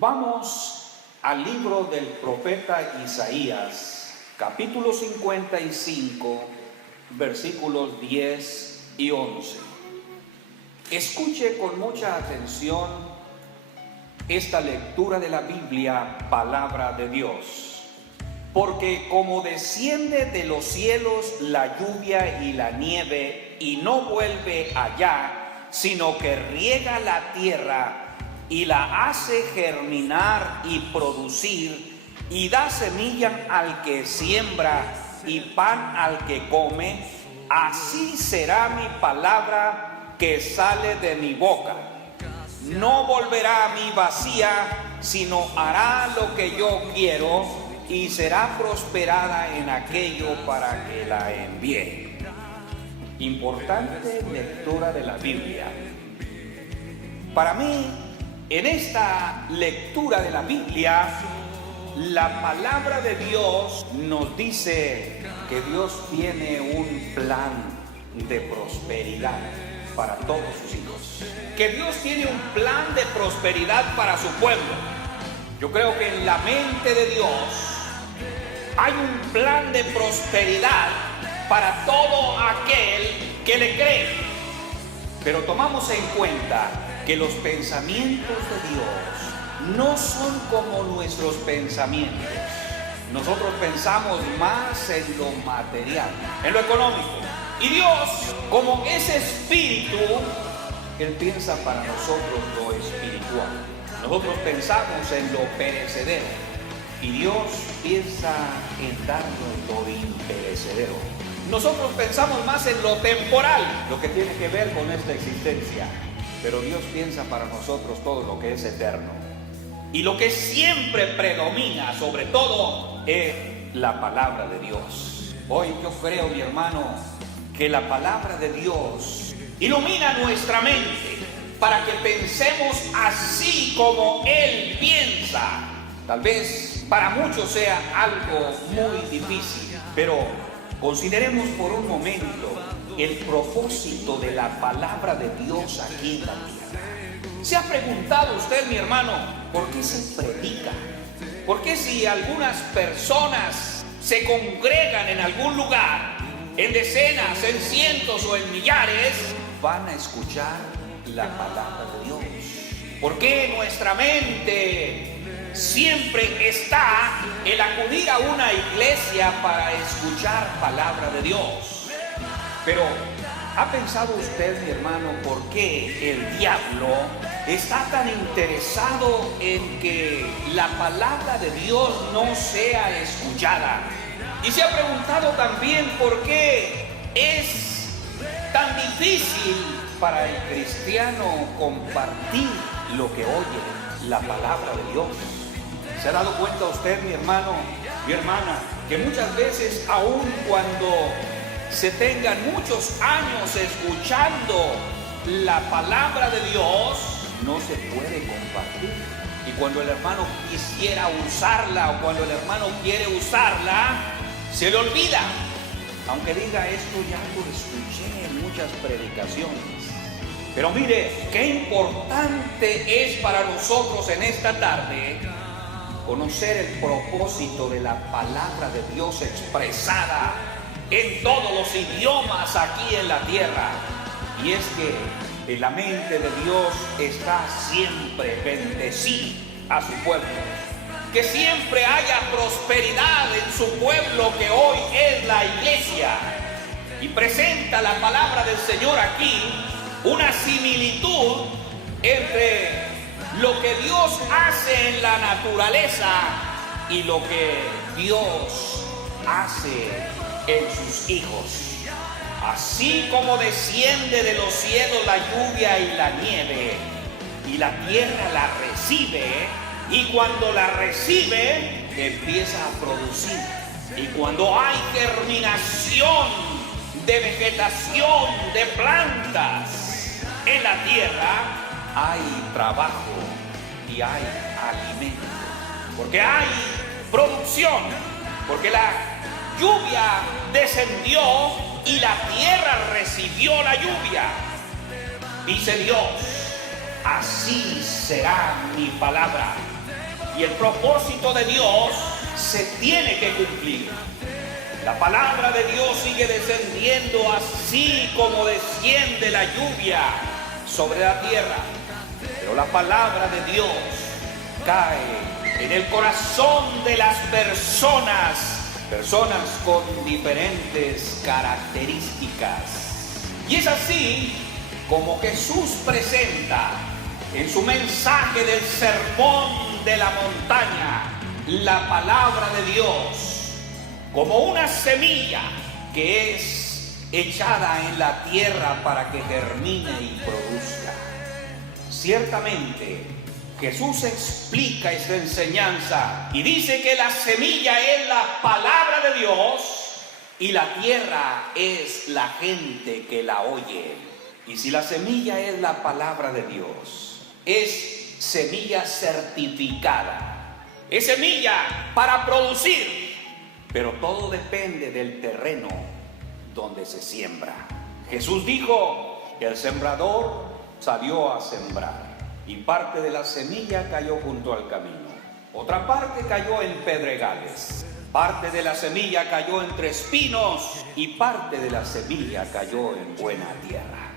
Vamos al libro del profeta Isaías, capítulo 55, versículos 10 y 11. Escuche con mucha atención esta lectura de la Biblia, palabra de Dios. Porque como desciende de los cielos la lluvia y la nieve, y no vuelve allá, sino que riega la tierra y la hace germinar y producir, y da semilla al que siembra y pan al que come, así será mi palabra que sale de mi boca. No volverá a mí vacía, sino hará lo que yo quiero, y será prosperada en aquello para que la envíe. Importante lectura de la Biblia. Para mí, en esta lectura de la Biblia, la palabra de Dios nos dice que Dios tiene un plan de prosperidad para todos sus hijos. Que Dios tiene un plan de prosperidad para su pueblo. Yo creo que en la mente de Dios hay un plan de prosperidad para todo aquel que le cree. Pero tomamos en cuenta que los pensamientos de Dios no son como nuestros pensamientos. Nosotros pensamos más en lo material, en lo económico. Y Dios, como es espíritu, Él piensa para nosotros lo espiritual. Nosotros pensamos en lo perecedero y Dios piensa en darnos lo imperecedero. Nosotros pensamos más en lo temporal, lo que tiene que ver con esta existencia. Pero Dios piensa para nosotros todo lo que es eterno. Y lo que siempre predomina sobre todo es la palabra de Dios. Hoy yo creo, mi hermano, que la palabra de Dios ilumina nuestra mente para que pensemos así como Él piensa. Tal vez para muchos sea algo muy difícil, pero consideremos por un momento el propósito de la palabra de Dios aquí en la tierra. ¿Se ha preguntado usted, mi hermano, por qué se predica? ¿Por qué si algunas personas se congregan en algún lugar, en decenas, en cientos o en millares, van a escuchar la palabra de Dios? ¿Por qué nuestra mente siempre está el acudir a una iglesia para escuchar palabra de Dios? Pero, ¿ha pensado usted, mi hermano, por qué el diablo está tan interesado en que la palabra de Dios no sea escuchada? Y se ha preguntado también por qué es tan difícil para el cristiano compartir lo que oye, la palabra de Dios. ¿Se ha dado cuenta usted, mi hermano, mi hermana, que muchas veces, aun cuando se tengan muchos años escuchando la palabra de Dios, no se puede compartir? Y cuando el hermano quisiera usarla o cuando el hermano quiere usarla, se le olvida. Aunque diga, esto ya lo escuché en muchas predicaciones. Pero mire, qué importante es para nosotros en esta tarde conocer el propósito de la palabra de Dios expresada en todos los idiomas aquí en la tierra. Y es que en la mente de Dios está siempre bendecir a su pueblo. Que siempre haya prosperidad en su pueblo, que hoy es la iglesia. Y presenta la palabra del Señor aquí una similitud entre lo que Dios hace en la naturaleza y lo que Dios hace en sus hijos. Así como desciende de los cielos la lluvia y la nieve, y la tierra la recibe, y cuando la recibe empieza a producir. Y cuando hay germinación de vegetación, de plantas en la tierra, hay trabajo y hay alimento. Porque hay producción, porque la lluvia descendió y la tierra recibió la lluvia. Dice Dios, así será mi palabra y el propósito de Dios se tiene que cumplir. La palabra de Dios sigue descendiendo así como desciende la lluvia sobre la tierra. Pero la palabra de Dios cae en el corazón de las personas con diferentes características. Y es así como Jesús presenta en su mensaje del sermón de la montaña la palabra de Dios como una semilla que es echada en la tierra para que germine y produzca. Ciertamente, Jesús explica esta enseñanza y dice que la semilla es la palabra de Dios y la tierra es la gente que la oye. Y si la semilla es la palabra de Dios, es semilla certificada, es semilla para producir. Pero todo depende del terreno donde se siembra. Jesús dijo que el sembrador salió a sembrar y parte de la semilla cayó junto al camino. Otra parte cayó en pedregales. Parte de la semilla cayó entre espinos y parte de la semilla cayó en buena tierra.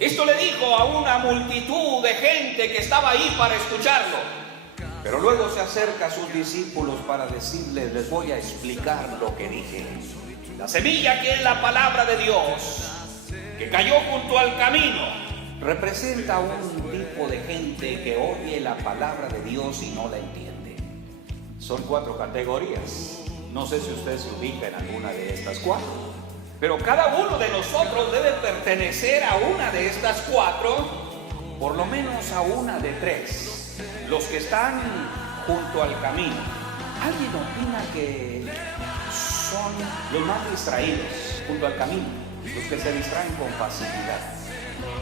Esto le dijo a una multitud de gente que estaba ahí para escucharlo. Pero luego se acerca a sus discípulos para decirles, les voy a explicar lo que dije. La semilla, que es la palabra de Dios, que cayó junto al camino, representa un tipo de gente que oye la palabra de Dios y no la entiende. Son 4 categorías. No sé si usted se ubica en alguna de estas 4, pero cada uno de nosotros debe pertenecer a una de estas 4, por lo menos a una de 3. Los que están junto al camino. ¿Alguien opina que son los más distraídos junto al camino? Los que se distraen con facilidad.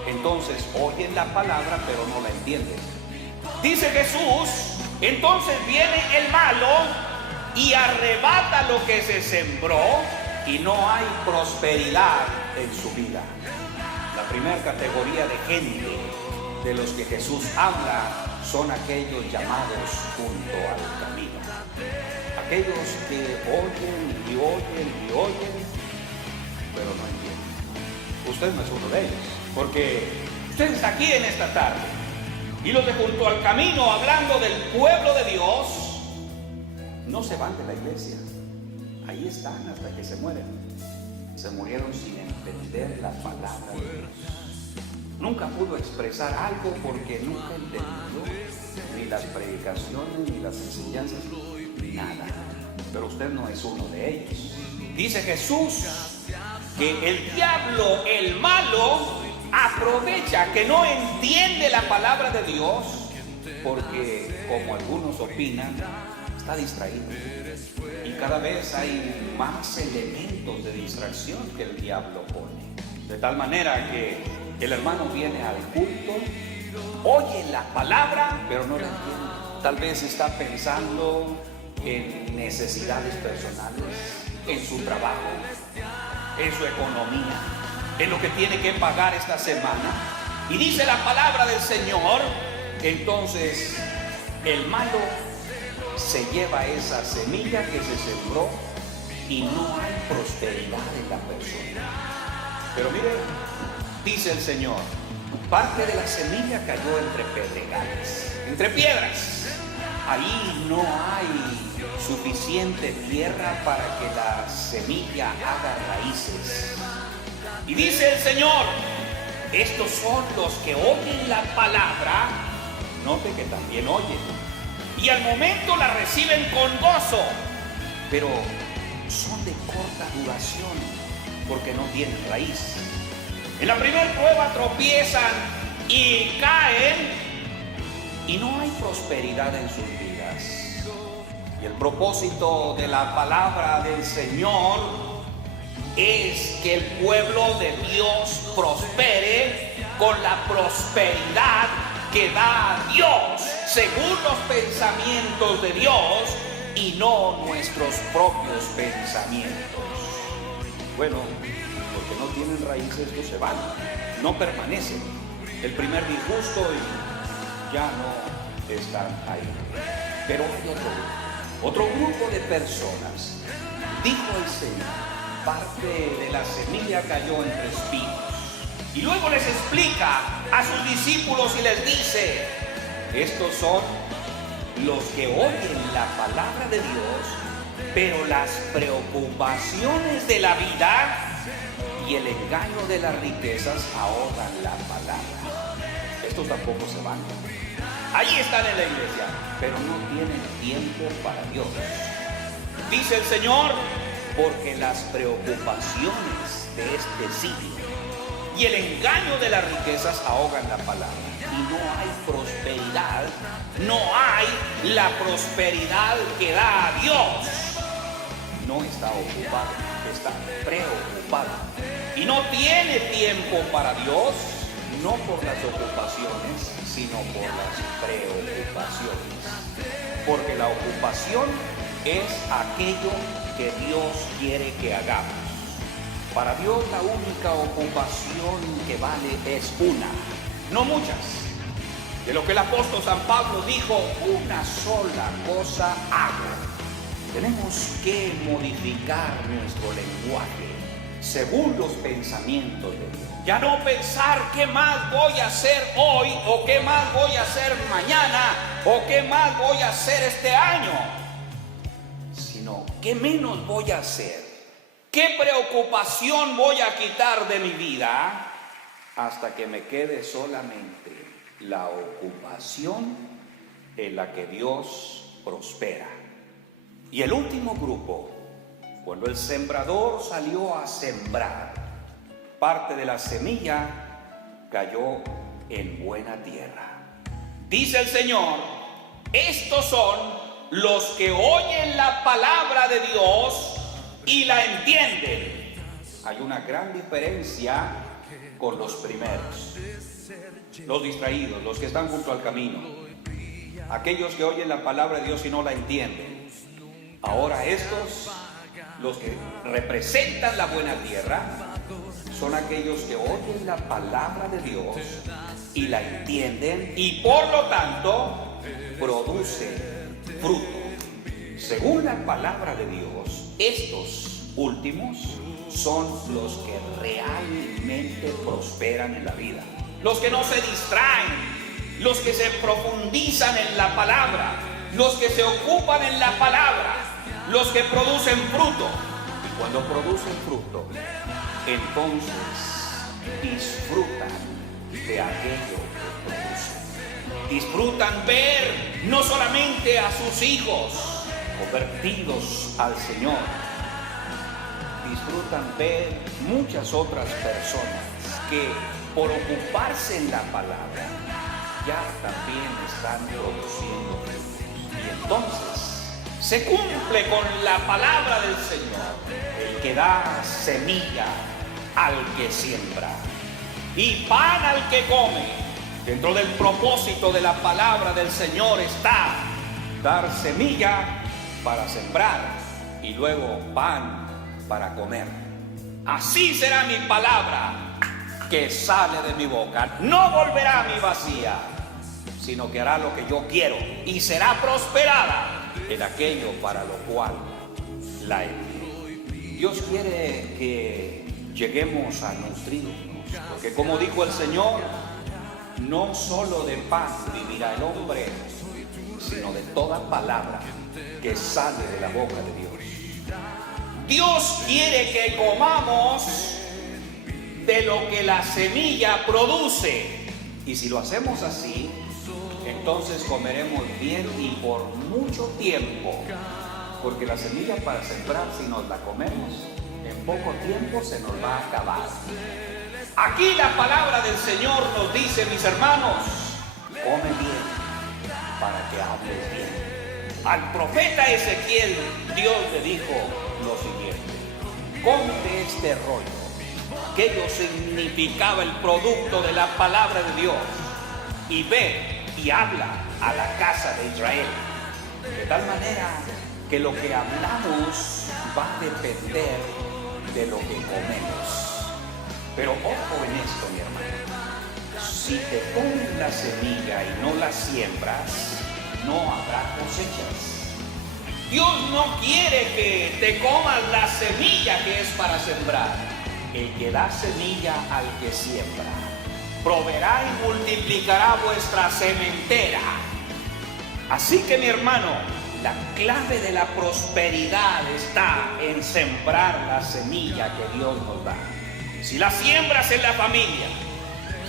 Entonces oyen la palabra pero no la entienden. Dice Jesús, entonces viene el malo y arrebata lo que se sembró y no hay prosperidad en su vida. La primera categoría de gente de los que Jesús habla son aquellos llamados junto al camino. Aquellos que oyen y oyen y oyen, pero no entienden. Usted no es uno de ellos, porque usted está aquí en esta tarde. Y los de junto al camino, hablando del pueblo de Dios, no se van de la iglesia. Ahí están hasta que se mueren. Se murieron sin entender la palabra de Dios. Nunca pudo expresar algo porque nunca entendió ni las predicaciones, ni las enseñanzas, nada. Pero usted no es uno de ellos. Dice Jesús que el diablo, el malo, aprovecha que no entiende la palabra de Dios porque, como algunos opinan, está distraído. Y cada vez hay más elementos de distracción que el diablo pone. De tal manera que el hermano viene al culto, oye la palabra, pero no la entiende. Tal vez está pensando en necesidades personales, en su trabajo, en su economía, en lo que tiene que pagar esta semana. Y dice la palabra del Señor, entonces el malo se lleva esa semilla que se sembró y no hay prosperidad en la persona. Pero mire, dice el Señor, parte de la semilla cayó entre pedregales, entre piedras. Ahí no hay suficiente tierra para que la semilla haga raíces. Y dice el Señor, estos son los que oyen la palabra, note que también oyen, y al momento la reciben con gozo, pero son de corta duración porque no tienen raíz. En la primera prueba tropiezan y caen y no hay prosperidad en sus vidas. Y el propósito de la palabra del Señor es que el pueblo de Dios prospere con la prosperidad que da Dios, según los pensamientos de Dios y no nuestros propios pensamientos. Bueno, porque no tienen raíces, estos se van, no permanecen. El primer disgusto y ya no están ahí. Pero hay otro grupo de personas. Dijo el Señor, parte de la semilla cayó entre espinos. Y luego les explica a sus discípulos y les dice, estos son los que oyen la palabra de Dios, pero las preocupaciones de la vida y el engaño de las riquezas ahogan la palabra. Estos tampoco se van. Allí están en la iglesia, pero no tienen tiempo para Dios. Dice el Señor, porque las preocupaciones de este siglo y el engaño de las riquezas ahogan la palabra. Y no hay prosperidad, no hay la prosperidad que da a Dios. No está ocupado, está preocupado. Y no tiene tiempo para Dios, no por las ocupaciones, sino por las preocupaciones. Porque la ocupación es aquello que Dios quiere que hagamos. Para Dios la única ocupación que vale es una, no muchas. De lo que el apóstol San Pablo dijo, una sola cosa hago. Tenemos que modificar nuestro lenguaje según los pensamientos de Dios. Ya no pensar qué más voy a hacer hoy, o qué más voy a hacer mañana, o qué más voy a hacer este año, sino qué menos voy a hacer. ¿Qué preocupación voy a quitar de mi vida hasta que me quede solamente la ocupación en la que Dios prospera? Y el último grupo, cuando el sembrador salió a sembrar, parte de la semilla cayó en buena tierra. Dice el Señor, estos son los que oyen la palabra de Dios y la entienden. Hay una gran diferencia con los primeros, los distraídos, los que están junto al camino, aquellos que oyen la palabra de Dios y no la entienden. Ahora estos, los que representan la buena tierra, son aquellos que oyen la palabra de Dios y la entienden y por lo tanto producen fruto. Según la palabra de Dios, estos últimos son los que realmente prosperan en la vida. Los que no se distraen, los que se profundizan en la palabra, los que se ocupan en la palabra, los que producen fruto. Y cuando producen fruto, entonces disfrutan de aquello que producen. Disfrutan ver no solamente a sus hijos convertidos al Señor, disfrutan ver muchas otras personas que por ocuparse en la palabra ya también están produciendo frutos. Y entonces se cumple con la palabra del Señor, el que da semilla al que siembra y pan al que come. Dentro del propósito de la palabra del Señor está dar semilla para sembrar y luego pan para comer. Así será mi palabra que sale de mi boca. No volverá a mí vacía, sino que hará lo que yo quiero y será prosperada en aquello para lo cual la envié. Dios quiere que lleguemos a nutrirnos, porque como dijo el Señor, no solo de pan vivirá el hombre, sino de toda palabra que sale de la boca de Dios. Dios quiere que comamos de lo que la semilla produce. Y si lo hacemos así, entonces comeremos bien y por mucho tiempo. Porque la semilla para sembrar, si nos la comemos, en poco tiempo se nos va a acabar. Aquí la palabra del Señor nos dice, mis hermanos, come bien para que hables bien. Al profeta Ezequiel, Dios le dijo lo siguiente: come de este rollo. Aquello significaba el producto de la palabra de Dios. Y ve y habla a la casa de Israel. De tal manera que lo que hablamos va a depender de lo que comemos. Pero ojo en esto, mi hermano. Si te pones la semilla y no la siembras, no habrá cosechas. Dios no quiere que te comas la semilla que es para sembrar. El que da semilla al que siembra, proveerá y multiplicará vuestra sementera. Así que, mi hermano, la clave de la prosperidad está en sembrar la semilla que Dios nos da. Si la siembras en la familia,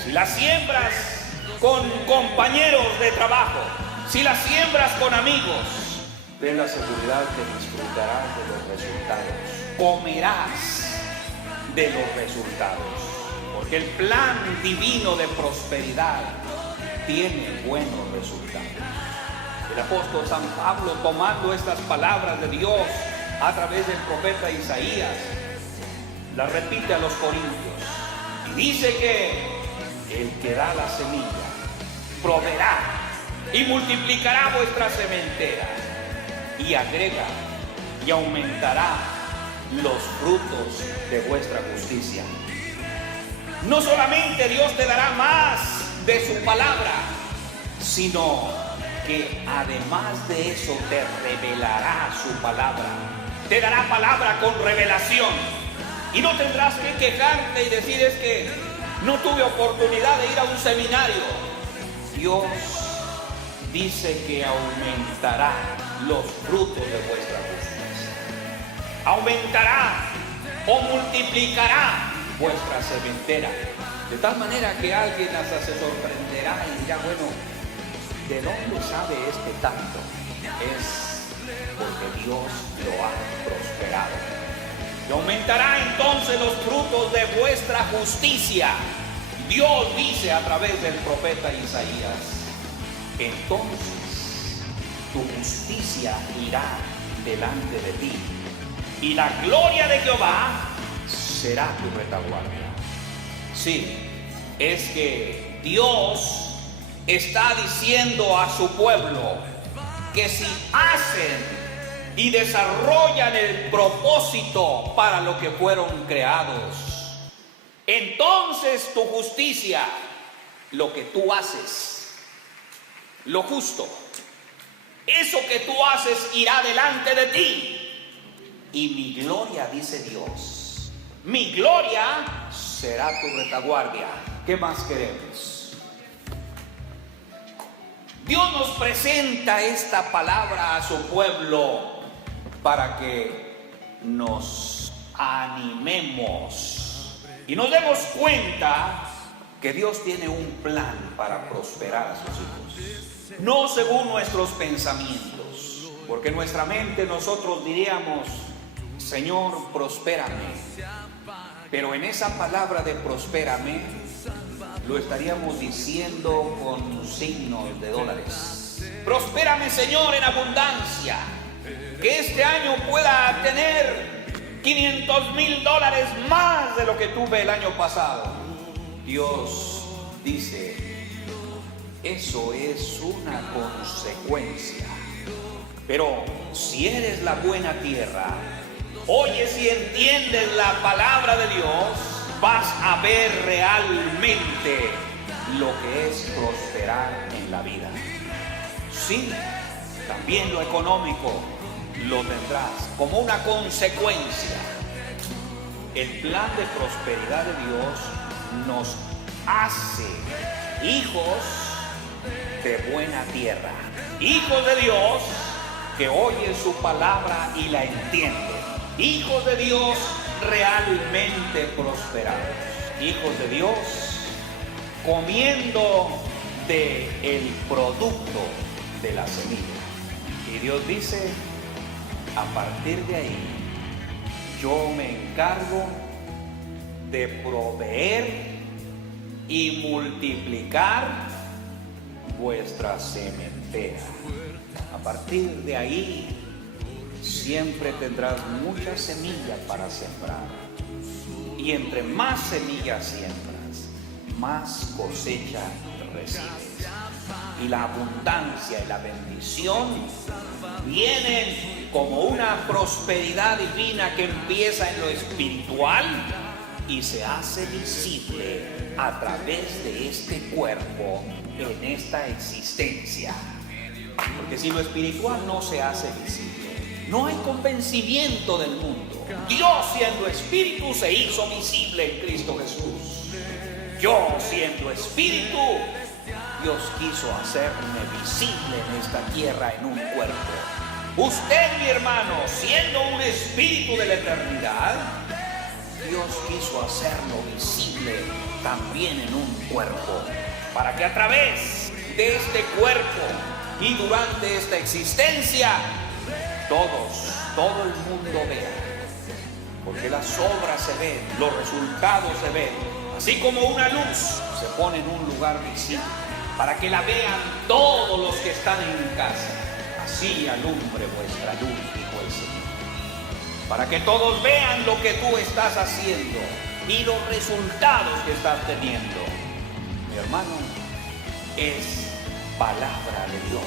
si la siembras con compañeros de trabajo, si la siembras con amigos, ten la seguridad que disfrutarás de los resultados. Comerás de los resultados. Porque el plan divino de prosperidad tiene buenos resultados. El apóstol San Pablo, tomando estas palabras de Dios a través del profeta Isaías, las repite a los corintios y dice que el que da la semilla proveerá y multiplicará vuestra sementera, y agrega y aumentará los frutos de vuestra justicia. No solamente Dios te dará más de su palabra, sino que además de eso te revelará su palabra. Te dará palabra con revelación. Y no tendrás que quejarte y decir: es que no tuve oportunidad de ir a un seminario. Dios dice que aumentará los frutos de vuestra justicia. Aumentará o multiplicará vuestra sementera. De tal manera que alguien hasta se sorprenderá y dirá: bueno, ¿de dónde sabe este tanto? Es porque Dios lo ha prosperado. Y aumentará entonces los frutos de vuestra justicia. Dios dice a través del profeta Isaías: entonces tu justicia irá delante de ti, y la gloria de Jehová será tu retaguardia. Sí, es que Dios está diciendo a su pueblo que si hacen y desarrollan el propósito para lo que fueron creados, entonces tu justicia, lo que tú haces, lo justo, eso que tú haces irá delante de ti. Y mi gloria, dice Dios, mi gloria será tu retaguardia. ¿Qué más queremos? Dios nos presenta esta palabra a su pueblo para que nos animemos y nos demos cuenta que Dios tiene un plan para prosperar a sus hijos, no según nuestros pensamientos, porque en nuestra mente nosotros diríamos: Señor, prospérame, pero en esa palabra de prospérame lo estaríamos diciendo con signos de dólares. Prospérame, Señor, en abundancia, que este año pueda tener $500,000 más de lo que tuve el año pasado. Dios dice: eso es una consecuencia, pero si eres la buena tierra, oyes y entiendes la palabra de Dios, vas a ver realmente lo que es prosperar en la vida. Sí, también lo económico lo tendrás como una consecuencia. El plan de prosperidad de Dios nos hace hijos de buena tierra, hijos de Dios que oyen su palabra y la entienden, hijos de Dios realmente prosperados, hijos de Dios comiendo del producto de la semilla. Y Dios dice: a partir de ahí yo me encargo de proveer y multiplicar vuestra sementera. A partir de ahí siempre tendrás mucha semilla para sembrar, y entre más semillas siembras, más cosecha recibes. Y la abundancia y la bendición vienen como una prosperidad divina que empieza en lo espiritual y se hace visible a través de este cuerpo en esta existencia. Porque si lo espiritual no se hace visible, no hay convencimiento del mundo. Dios, siendo espíritu, se hizo visible en Cristo Jesús. Yo, siendo espíritu, Dios quiso hacerme visible en esta tierra en un cuerpo. Usted, mi hermano, siendo un espíritu de la eternidad, Dios quiso hacerlo visible también en un cuerpo, para que a través de este cuerpo y durante esta existencia, todo el mundo vea. Porque las obras se ven, los resultados se ven, así como una luz se pone en un lugar visible, para que la vean todos los que están en casa. Así alumbre vuestra luz, dijo el Señor, para que todos vean lo que tú estás haciendo y los resultados que estás teniendo. Mi hermano, es palabra de Dios.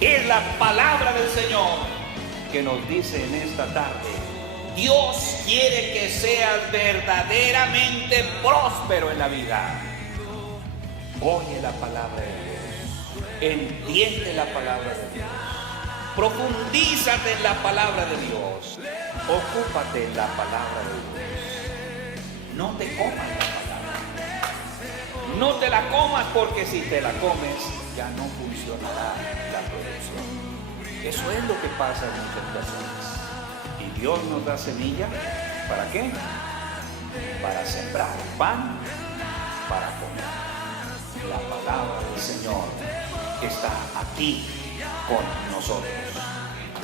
Es la palabra del Señor que nos dice en esta tarde: Dios quiere que seas verdaderamente próspero en la vida. Oye la palabra de Dios, entiende la palabra de Dios, profundízate en la palabra de Dios, ocúpate en la palabra de Dios. No te comas la palabra, no te la comas, porque si te la comes ya no funcionará la producción. Eso es lo que pasa en muchas personas. Y Dios nos da semilla, ¿para qué? Para sembrar pan, para comer. La palabra del Señor está aquí con nosotros,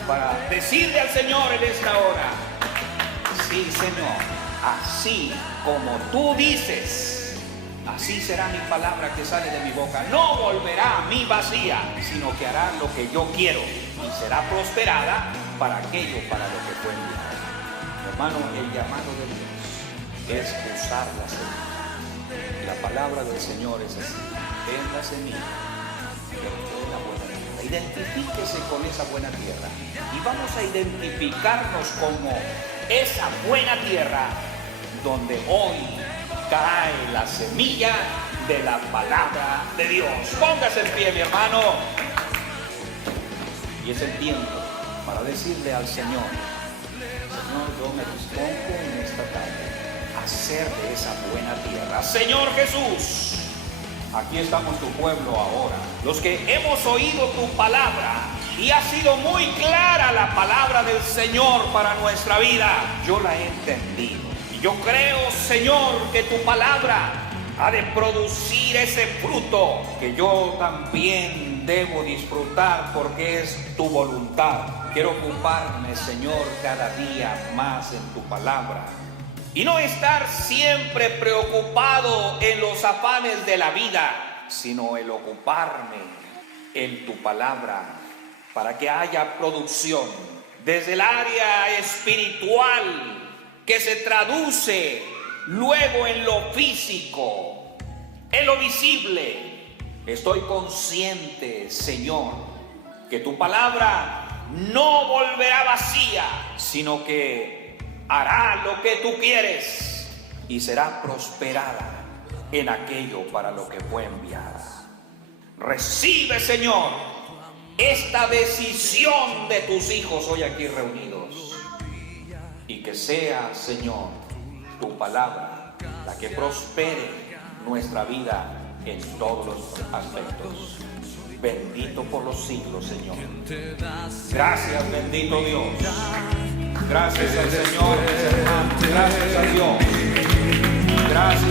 para decirle al Señor en esta hora: sí, Señor, así como tú dices, así será mi palabra que sale de mi boca. No volverá a mí vacía, sino que hará lo que yo quiero y será prosperada para aquello para lo que fue enviada. Hermano, el llamado de Dios es usar la semilla. La palabra del Señor es así: ven la semilla, ven la buena tierra. Identifíquese con esa buena tierra y vamos a identificarnos como esa buena tierra donde hoy cae la semilla de la palabra de Dios. Póngase en pie, mi hermano. Y es el tiempo para decirle al Señor: Señor, yo me dispongo en esta tarde a ser de esa buena tierra. Señor Jesús, aquí estamos tu pueblo ahora, los que hemos oído tu palabra, y ha sido muy clara la palabra del Señor para nuestra vida. Yo la he entendido y yo creo, Señor, que tu palabra ha de producir ese fruto que yo también debo disfrutar, porque es tu voluntad. Quiero ocuparme, Señor, cada día más en tu palabra y no estar siempre preocupado en los afanes de la vida, sino el ocuparme en tu palabra, para que haya producción desde el área espiritual que se traduce luego en lo físico, en lo visible. Estoy consciente, Señor, que tu palabra no volverá vacía, sino que hará lo que tú quieres y será prosperada en aquello para lo que fue enviada. Recibe, Señor, esta decisión de tus hijos hoy aquí reunidos, y que sea, Señor, tu palabra la que prospere nuestra vida en todos los aspectos. Bendito por los siglos, Señor. Gracias, bendito Dios. Gracias al Señor, mis hermanos. Gracias a Dios. Gracias.